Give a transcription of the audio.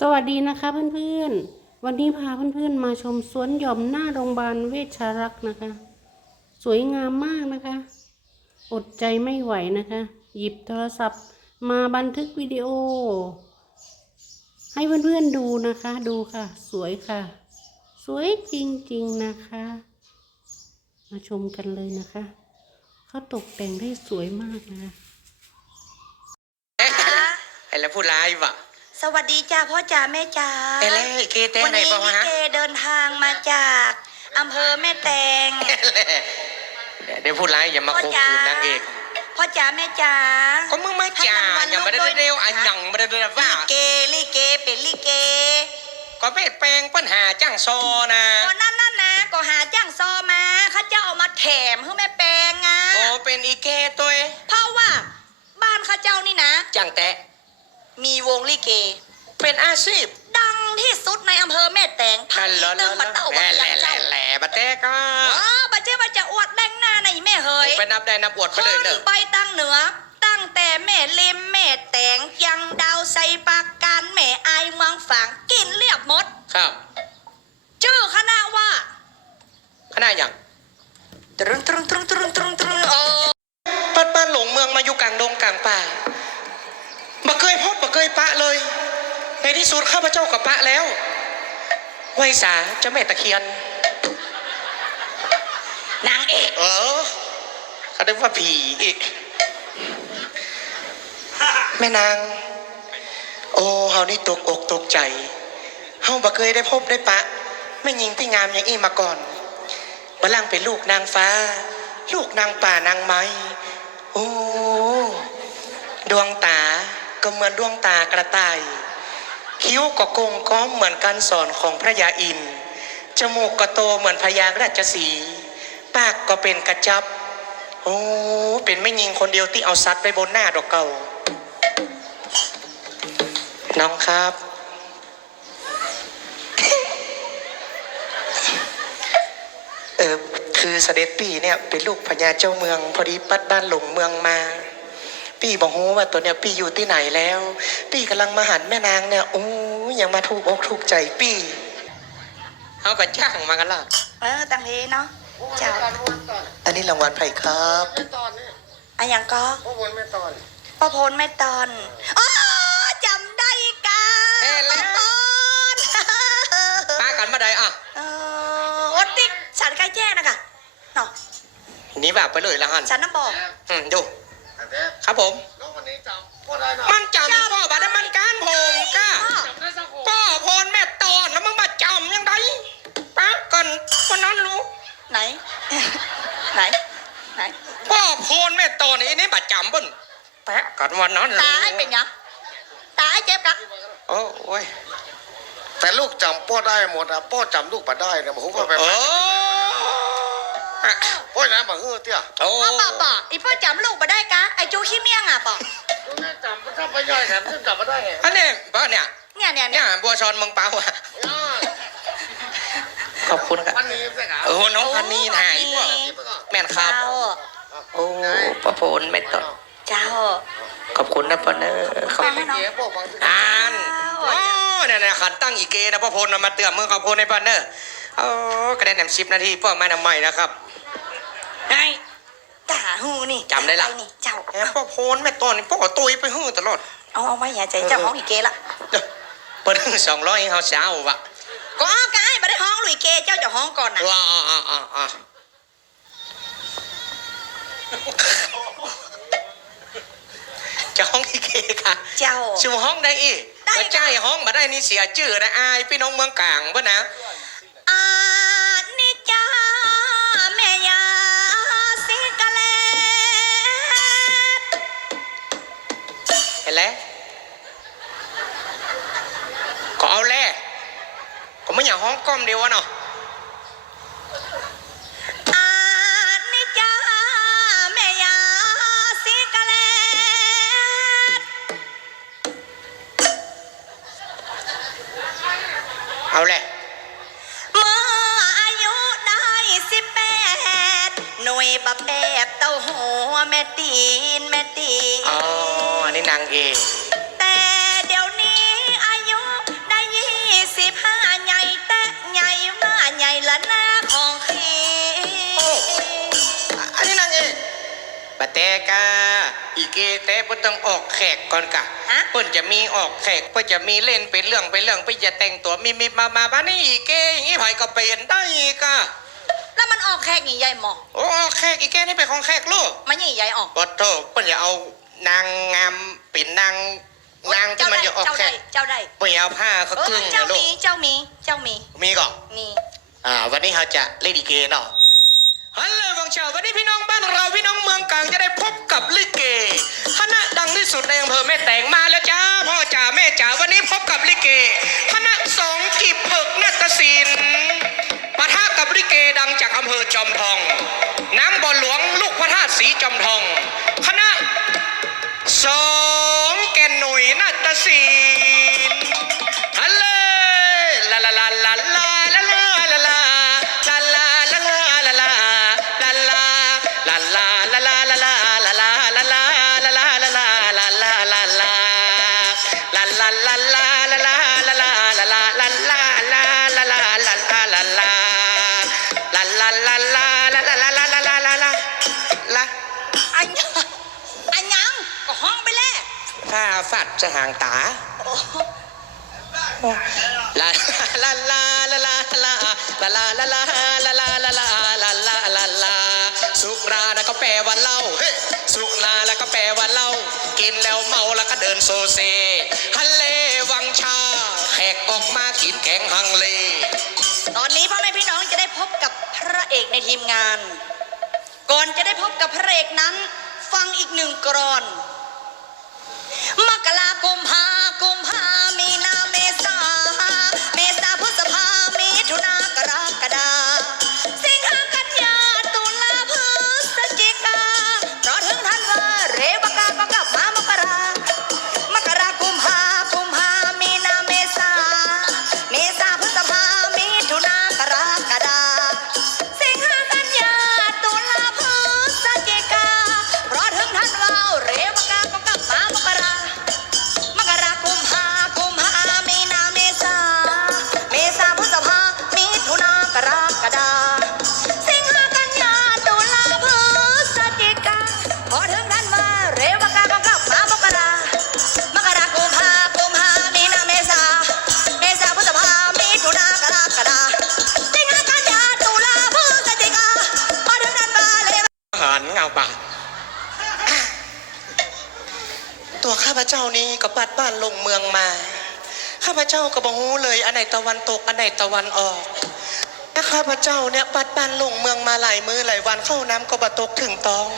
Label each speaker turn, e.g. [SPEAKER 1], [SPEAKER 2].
[SPEAKER 1] สวัสดีนะคะเพื่อนๆ วันนี้พาเพื่อนๆมาชมสวนหย่อมหน้าโรงพยาบาลเวชรักษ์นะคะ สวยงามมากนะคะ อดใจไม่ไหวนะคะ หยิบโทรศัพท์มาบันทึกวิดีโอ ให้เพื่อนๆดูนะคะ ดูค่ะ สวยค่ะ สวยจริงๆนะคะ มาชมกันเลยนะคะเขาตกแต่งได้สวยมากนะคะ
[SPEAKER 2] ไอ้แล้วพูดร้ายวะ
[SPEAKER 3] สวัสดีจ้าพ่อจ๋าแม่จ๋า
[SPEAKER 2] ไอ้แล้วไอ้เกเต้
[SPEAKER 3] วัน
[SPEAKER 2] ไหน
[SPEAKER 3] นี้
[SPEAKER 2] ปะ
[SPEAKER 3] ลิ
[SPEAKER 2] วะฮะ
[SPEAKER 3] เกเดินทางมาจากอำเภอแม่แตง
[SPEAKER 2] เดี๋ยวพูดร้ายอย่ามา
[SPEAKER 3] พ่อ
[SPEAKER 2] ข่ม
[SPEAKER 3] จ๋า
[SPEAKER 2] ขืนนางเอก
[SPEAKER 3] พ่อจ๋าแม่จ๋า
[SPEAKER 2] ก็มึงไม่จ่า
[SPEAKER 3] ให้รางวัล
[SPEAKER 2] อย่ามาได้
[SPEAKER 3] ลูกด้วย
[SPEAKER 2] เร็วอันหยังมาได้เร็วว่า
[SPEAKER 3] ลิเกลิเกเป็นลิเก
[SPEAKER 2] ก็ไม่แปลงปัญหาจ้างโซนะ
[SPEAKER 3] ก็นั่นนั่นนะก็หาจ้างซอมาเขาจะเอามาแถมให้แม่แปลงอะ
[SPEAKER 2] โอ้เป็นอีเกตัวเอง
[SPEAKER 3] เพราะว่าบ้านเข้าเจ้านี่นะ
[SPEAKER 2] จ้างแตะ
[SPEAKER 3] มีวงลิเก
[SPEAKER 2] เป็นอาชีพ
[SPEAKER 3] ดังที่สุดในอำเภอแม่แตง
[SPEAKER 2] ฮัลโหล
[SPEAKER 3] ตึงมาเต้า
[SPEAKER 2] แห
[SPEAKER 3] บั
[SPEAKER 2] ล่
[SPEAKER 3] ก
[SPEAKER 2] แหล่
[SPEAKER 3] ยัง
[SPEAKER 2] แหล่
[SPEAKER 3] เจ้า
[SPEAKER 2] แหล่บัดเต้ก็
[SPEAKER 3] อ๋อบัจเจ้ว่าจะอวดแดงหน้าในแม่เฮย
[SPEAKER 2] ไปนับได้นับอวดไป
[SPEAKER 3] ขึ้
[SPEAKER 2] เลย
[SPEAKER 3] น
[SPEAKER 2] เนอะ
[SPEAKER 3] ไปตั้งเหนือ ตั้งแต่แม่เล็มแม่แตงยังดาวใส่ปากการแม่อายเมืองฝางกินเรียบหมด
[SPEAKER 2] ครับ
[SPEAKER 3] ชื่อคณะว่า
[SPEAKER 2] ขนาดอย่าง
[SPEAKER 3] ตรึงตรึงตรึงตรึงตรึงตรึงเออ
[SPEAKER 2] บ้านบ้านหลงเมืองมาอยู่กลางดงกลางป่า บ่เคยพบบ่เคยปะเลย ในที่สุดข้าพเจ้ากับปะแล้วไวสาเจ้าแม่ตะเคียน
[SPEAKER 3] นางเอก
[SPEAKER 2] เออเขาเรียกว่าผีอีกแม่นาง โอ้เฮานี่ตกอกตกใจเฮาบ่เคยได้พบได้ปะแม่หญิงที่งามอย่างอี้มาก่อนบัลลังเป็นลูกนางฟ้า ลูกนางป่านางไม้ โอ้ ดวงตา ก็เหมือนดวงตากระต่าย คิ้วก็โกงก้อมเหมือนการสอนของพระยาอิน จมูกก็โตเหมือนพญาราชสี ปากก็เป็นกระจับ โอ้ เป็นไม่ยิงคนเดียวที่เอาซัดไปบนหน้าดอกเก่า น้องครับเออคือเสด็จปีเนี่ยเป็นลูกพญาเจ้าเมือง พอดีปัดบ้านหลงเมืองมา พี่บอกฮู้ว่าตัวเนี่ยพี่อยู่ที่ไหนแล้ว พี่กำลังมาหันแม่นางเนี่ยโอ้ยยังมาถูกอกถูกใจพี่เขาก็จ้างมากันละ
[SPEAKER 3] เออตังเฮเนาะเจ้า
[SPEAKER 2] อันนี้รางวัลไผ่ครับ
[SPEAKER 3] อันยังก็
[SPEAKER 2] พวกวนไม่ตอน
[SPEAKER 3] ประพลแม่ตอนอ๋อจำได้กา
[SPEAKER 2] เอ๊ะแล้ว
[SPEAKER 3] ประพล
[SPEAKER 2] ป้ากันมาได้อะ
[SPEAKER 3] เออวันนี้ฉันใกล้แจ้งนะกะเนาะ
[SPEAKER 2] หนี่แบบไปเลยละฮัน
[SPEAKER 3] ฉันน่ะบอก
[SPEAKER 2] อืมดู ครับผม
[SPEAKER 4] แล้ววันนี้จำพ่อได้หน่อย
[SPEAKER 2] มันจำพ่อบัดนั้นมันการผมก้า
[SPEAKER 4] จำได้สักคน
[SPEAKER 2] พ่อพรแม่ตอนแล้วมึงมาจำยังไงป้ากันวันนั้นรู้
[SPEAKER 3] ไหน ไหน ไหน
[SPEAKER 2] พ่อพรแม่ตอนนี้นี่บัดจำปุ่นแปะกันวันนั้นรู้
[SPEAKER 3] ตาให้เป็นยังตาให้เจ็บกะ
[SPEAKER 2] โอ้ย
[SPEAKER 4] แต่ลูกจำพ่อได้หมดอะพ่อจำลูกมาได้เนี่ยผมว่าไป
[SPEAKER 2] โอ้
[SPEAKER 4] พ่อนะมาเฮ้อเตี้ย
[SPEAKER 2] โอ้
[SPEAKER 3] ป่อป่อป่ออีพ่อจำลูกมาได้กะไอจูขี้เมี่ยงอะป่อ
[SPEAKER 4] ลูกแม่จำถ้าไปย่อยแถมจะจำมาได้ไง
[SPEAKER 2] อันนี้ป้าเนี่ย
[SPEAKER 3] เนี่ยเนี่ย
[SPEAKER 2] เนี่
[SPEAKER 3] เนี่ยย
[SPEAKER 2] บัวชอนเมืองเปาอะ
[SPEAKER 4] ย่า
[SPEAKER 2] ขอบคุณครับ
[SPEAKER 4] วันนี้สิครับ
[SPEAKER 2] โอ้น้องพันนีหายพวกแม่นครับ
[SPEAKER 3] เจ้า
[SPEAKER 2] โอ้ป้าพรแม่ตอน
[SPEAKER 3] เจ้า
[SPEAKER 2] ขอบคุณนะป้าเนอขอบ
[SPEAKER 3] ฟัง
[SPEAKER 2] คุ
[SPEAKER 3] ให้
[SPEAKER 2] ณ
[SPEAKER 3] น้อง
[SPEAKER 4] เก๋บอกบางที
[SPEAKER 2] อ่านโอ้เนี่ยเนี่ยขันตั้งอีเกนะพ่อพลมาเตือนมือขอบคุณในป้าเนอ โอ้กระเด็นแหนมสิบนาทีพ่อไม่นำใหม่นะครับ
[SPEAKER 3] ไงตาหูนี่
[SPEAKER 2] จำได้ละ
[SPEAKER 3] ปนี่เจ้า
[SPEAKER 2] แหมพ่อพลแม่ตอนนี่พ่อก็ตุยไปหื้อตลอด
[SPEAKER 3] เอาเอาไว้อย่าใจเจ้าห้องอีเกละ
[SPEAKER 2] เด้อเปิดสองร้อยเขาเช้าว่ะ
[SPEAKER 3] ก็เอากายมาได้ห้องหลุยเกเจ้าจะห้องก่อนนะ
[SPEAKER 2] ว้าอ่าอ่าอ่าจะห้องอีเกค่ะ
[SPEAKER 3] เจ้า
[SPEAKER 2] ชูห้องได้อีก
[SPEAKER 3] ได้
[SPEAKER 2] กระจายห้องมาได้นี่เสียชื่อนะอายพี่น้องเมืองกลางบ่นะ
[SPEAKER 3] อานิจจาแม่ยาสิกะแล
[SPEAKER 2] เห็นแล้วก็เอาแล่ก็ไม่อยากห้องก้อมเดียววะเนาะ
[SPEAKER 3] ยบะแปบเต้าหัวแม่ตีนแม่ตีนอ๋อ นี่นาง
[SPEAKER 2] เอกแต่เดี๋
[SPEAKER 3] ยวนี้อายุได้ยี่สิบห้าใหญ่แตะใหญ่ว่าใหญ่ละหน้าของ
[SPEAKER 2] พี่อะอันนี้นางเอก
[SPEAKER 3] แต่ต
[SPEAKER 2] กาอีเกแตเพิ่นต้องออกแขกก่อนกะเพิ่นจะมีออกแขกเพิ่นจะมีเล่นเป็นเรื่องเป็นเรื่องเพิ่นจะแต่งตัวมีมีมามาบ้านนี่อีเกอย่างนี้ไผก็เปลี่ยนได้กอ
[SPEAKER 3] มันออกแขกใหญ่ๆหมอ
[SPEAKER 2] โอ้ออกแขกอีแก่นี่เป็นของแขกลูก
[SPEAKER 3] มันใหญ่ๆออก
[SPEAKER 2] บอโต้เปิ้นอย่าเอานางงามเป็นนางนางที่มันจะออกแขก
[SPEAKER 3] เจ้าได้
[SPEAKER 2] เปิ้นอย่าเอาผ้าเขาครึ่
[SPEAKER 3] งเจ้ามีเจ้ามีเจ้ามี
[SPEAKER 2] มีก่อน
[SPEAKER 3] มี
[SPEAKER 2] อ่าวันนี้เราจะเล่นดีเกเนาะฮัลโหลวังชาววันนี้พี่น้องบ้านเราพี่น้องเมืองกลางจะได้พบกับลิเกคณะดังที่สุดในอำเภอแม่แตงมาแล้วจ้าพ่อจ๋าแม่จ๋าวันนี้พบกับลิเก จอมทอง ผ้าฟัดจะห่างตา
[SPEAKER 3] โอ้
[SPEAKER 2] ลาลาลาลาลาลาลาลาลาลาลาลาลาลาลาลาลาสุรานะก็แปลว่าเหล้าเฮ้สุราแล้วก็แปลว่าเหล้ากินแล้วเมาแล้วก็เดินโซเซฮันเลวังชาแขกออกมากินแกงฮังเล
[SPEAKER 3] ตอนนี้พ่อแม่พี่น้องจะได้พบกับพระเอกในทีมงาน ก่อนจะได้พบกับพระเอกนั้น ฟังอีกหนึ่งกรอน ตัว
[SPEAKER 2] ข้าพเจ้านี้ก็ปัดบ้านลงเมืองมา ข้าพเจ้าก็บอกฮู้เลยอันไหนตะวันตกอันไหนตะวันออกข้าพเจ้าเนี่ยปัดบ้านลงเมืองมาหลายมือหลายวันเข้าน้ำก็บะตกถึงตอง